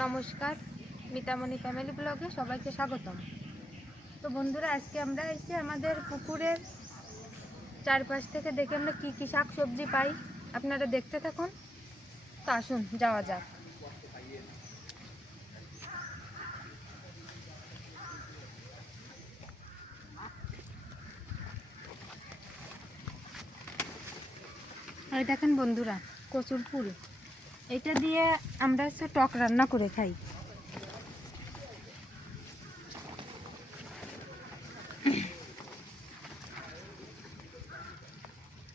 নমস্কার, মিতামণি ফ্যামিলি ব্লগে সবাইকে স্বাগতম। তো বন্ধুরা, আজকে আমরা এসে আমাদের পুকুরের চারপাশ থেকে দেখে আমরা কী কী শাক সবজি পাই, আপনারা দেখতে থাকুন। তো আসুন যাওয়া যাক। এই দেখেন বন্ধুরা, কচুর ফুল। এটা দিয়ে আমরা টক রান্না করে খাই।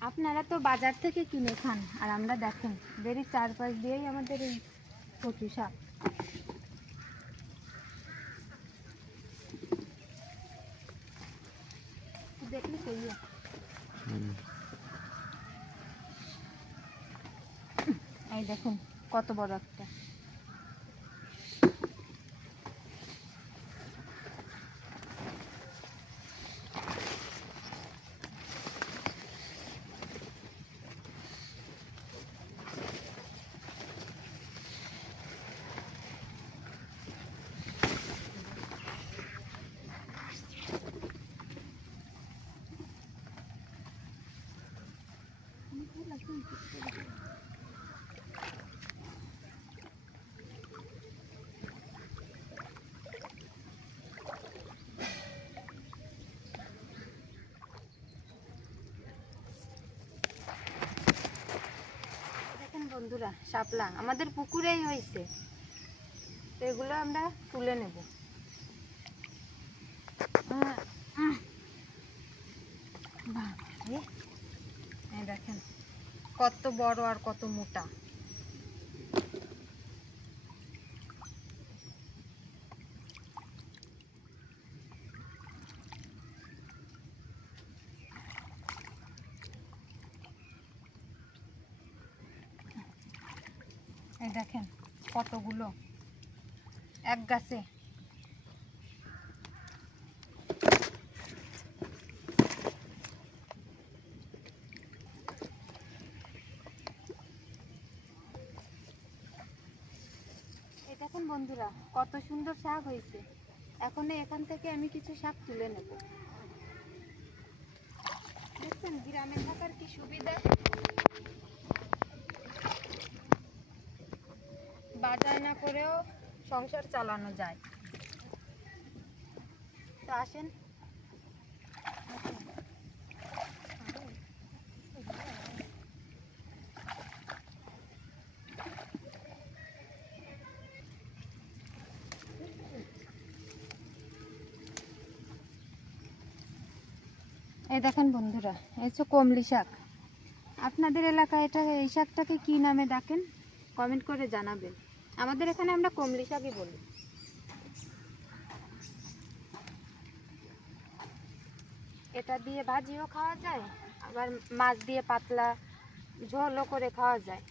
আপনারা তো বাজার থেকে কিনে খান, আর আমরা দেখেন বেরি চারপাশ দিয়েই আমাদের এই কচু শাক। দেখলি কইয়া এই দেখুন কত বড় একটা। বন্ধুরা, শাপলা আমাদের পুকুরেই হয়েছে, তো এগুলো আমরা তুলে নেব। দেখেন কত বড় আর কত মোটা। এই দেখেন কতগুলো এক গাছে। এই দেখেন বন্ধুরা, কত সুন্দর শাক হয়েছে। এখন এখান থেকে আমি কিছু শাক তুলে নেব। দেখছেন গ্রামে থাকার কি সুবিধা, বাজার না করেও সংসার চালানো যায়। তো আসেন। এই দেখেন বন্ধুরা, এই হচ্ছে কমলি শাক। আপনাদের এলাকায় এই শাকটাকে কি নামে ডাকেন কমেন্ট করে জানাবেন। আমাদের এখানে আমরা কমলি শাকই বলি। এটা দিয়ে ভাজিও খাওয়া যায়, আবার মাছ দিয়ে পাতলা ঝোলও করে খাওয়া যায়।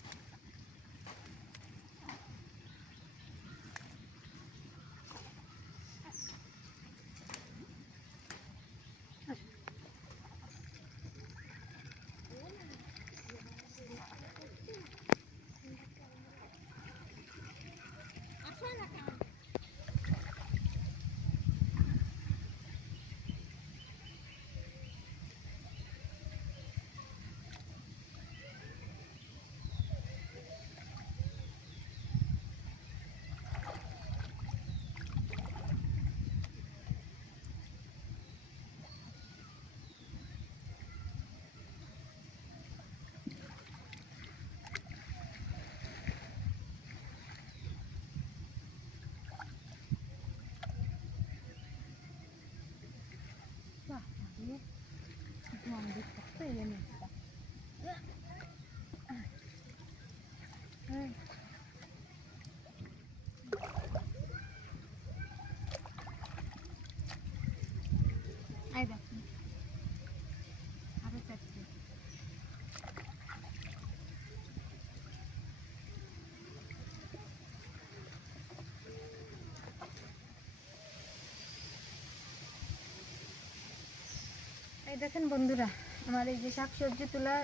এই দেখেন বন্ধুরা, আমার এই যে শাক সবজি তোলা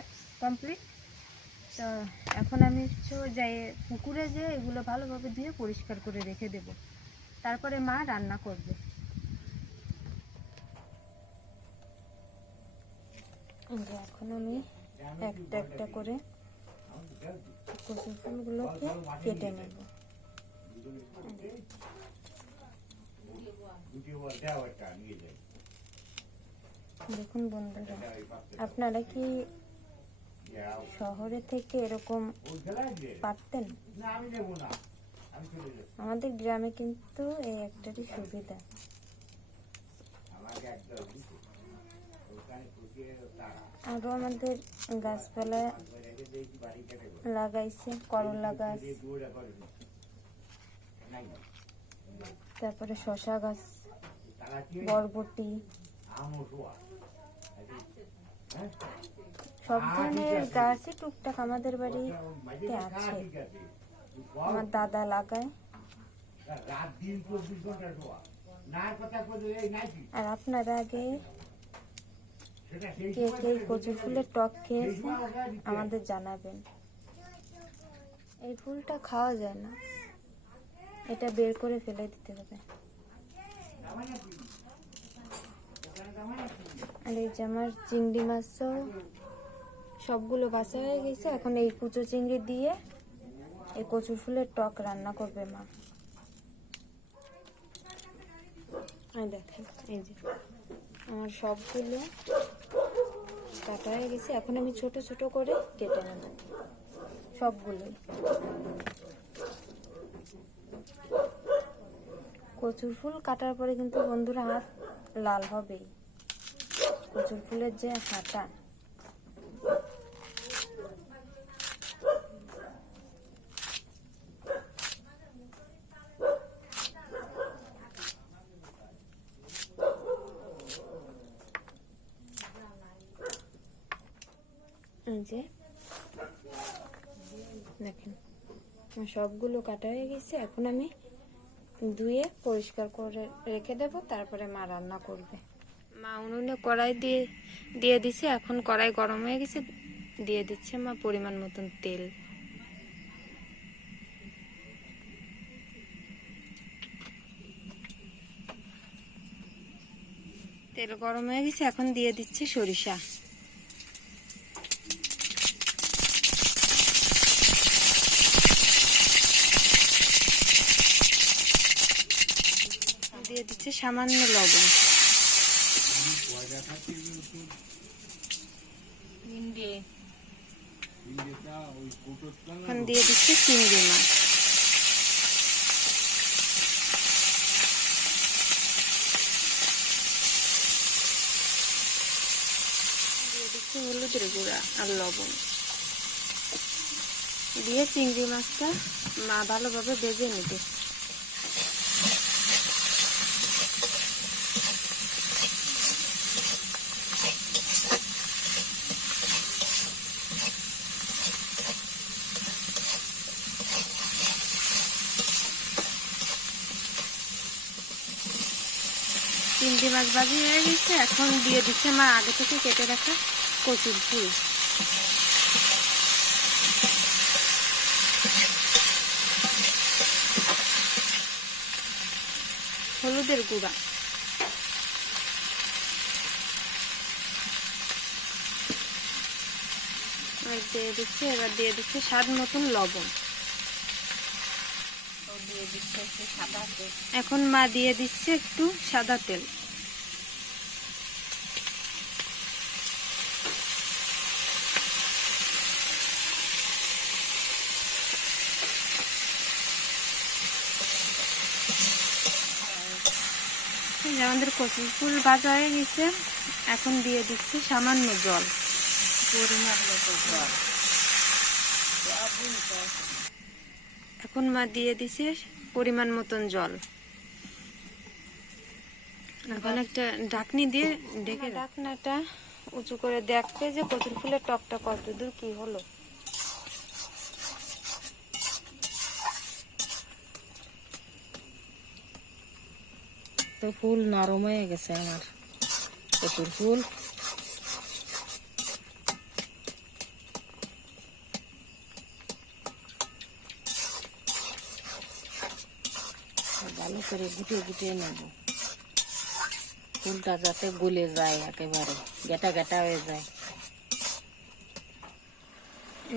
কমপ্লিট। তো এখন আমি যাই পুকুরে যে এগুলো ভালোভাবে ধুয়ে পরিষ্কার করে রেখে দেব, তারপরে মা রান্না করবে। এখন আমি একটা একটা করে কচুর ফুলগুলোকে কেটে নেব। দেখুন বন্ধুরা, আপনারা কি শহরে থেকে এরকম পারতেন? আমাদের গ্রামে কিন্তু এই একটারই সুবিধা। আরো আমাদের গাছপালা লাগাইছে, করলা গাছ, তারপরে শসা গাছ, বরবটি, সব ধরনের গাছই টুকটাক আমাদের বাড়িতে আছে। আমার দাদা লাগায়। আর আপনারা আগে কে কে কচু ফুলের টক খেয়েছে আমাদের জানাবেন। এই ফুলটা খাওয়া যায় না, এটা বের করে ফেলে দিতে হবে। আর এই যে আমার চিংড়ি মাছও সবগুলো বাছা হয়ে গেছে। এখন এই কুচো চিংড়ি দিয়ে এই কচু ফুলের টক রান্না করবে মা। দেখেন এই যে আমার সবগুলো কাটা হয়ে গেছে। এখন আমি ছোট ছোট করে কেটে নেব সবগুলোই। কচুর ফুল কাটার পরে কিন্তু বন্ধুরা হাত লাল হবেই। কচুর ফুলের যে হাঁটা, যে দেখেন সবগুলো কাটা হয়ে গেছে। এখন আমি ধুয়ে পরিষ্কার করে রেখে দেব, তারপরে মা রান্না করবে। মা উনুনে কড়াই দিয়ে দিছে। এখন কড়াই গরম হয়ে গেছে, দিয়ে দিচ্ছে মা পরিমাণ মতন তেল। তেল গরম হয়ে গেছে, এখন দিয়ে দিচ্ছে সরিষা। দিয়ে দিচ্ছে সামান্য লবণ। এখন দিয়ে দিচ্ছে চিংড়ি মাছ। দিয়ে দিচ্ছে হলুদের গুঁড়া আর লবণ। দিয়ে চিংড়ি মাছটা মা ভালোভাবে ভেজে নিতে। চিংড়ি মাছ ভাজি হয়ে গেছে। এখন দিয়ে দিচ্ছে মা আগে থেকে কেটে রাখা কচুর ফুল। হলুদের গুঁড়া, দিয়ে দিচ্ছে। এবার দিয়ে দিচ্ছে স্বাদ মতন লবণ। এখন মা দিয়ে দিচ্ছে একটু সাদা তেল। আমাদের কচুর ফুল ভাজা হয়ে গেছে। এখন দিয়ে দিচ্ছে সামান্য জল। এখন মা দিয়ে দিচ্ছে পরিমাণ মতন জল। এখন একটা ঢাকনি দিয়ে ঢেকে, ঢাকনাটা উঁচু করে দেখবে যে কচুর ফুলের টকটা কত দূর কি হলো। তো ফুল নরম হয়ে গেছে আমার কচুর ফুল। ভালো করে গুটিয়ে গুটিয়ে নেব, ফুলটা যাতে গলে যায়, একেবারে গেটা গেটা হয়ে যায়।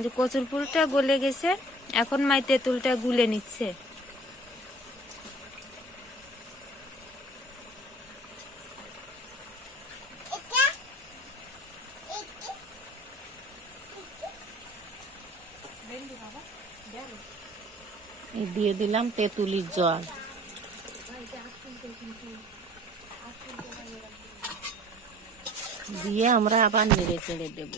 যে কচুর ফুলটা গলে গেছে, এখন মাই তেঁতুলটা গুলে নিচ্ছে। এই দিয়ে দিলাম তেঁতুলির জল, দিয়ে আমরা আবার নেড়ে চেড়ে দেব।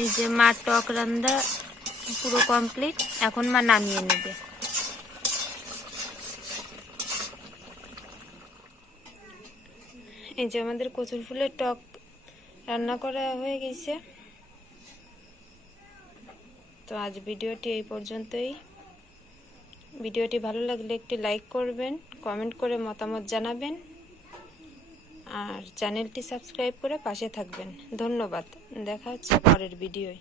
এই যে মা টক রান্না পুরো কমপ্লিট, এখন মা নামিয়ে নেবে। এই যে আমাদের কচুর ফুলের টক রান্না করা হয়ে গেছে। তো আজ ভিডিওটি এই পর্যন্তই। ভিডিওটি ভালো লাগলে একটি লাইক করবেন, কমেন্ট করে মতামত জানাবেন, আর চ্যানেলটি সাবস্ক্রাইব করে পাশে থাকবেন। ধন্যবাদ। দেখা হচ্ছে পরের ভিডিওয়।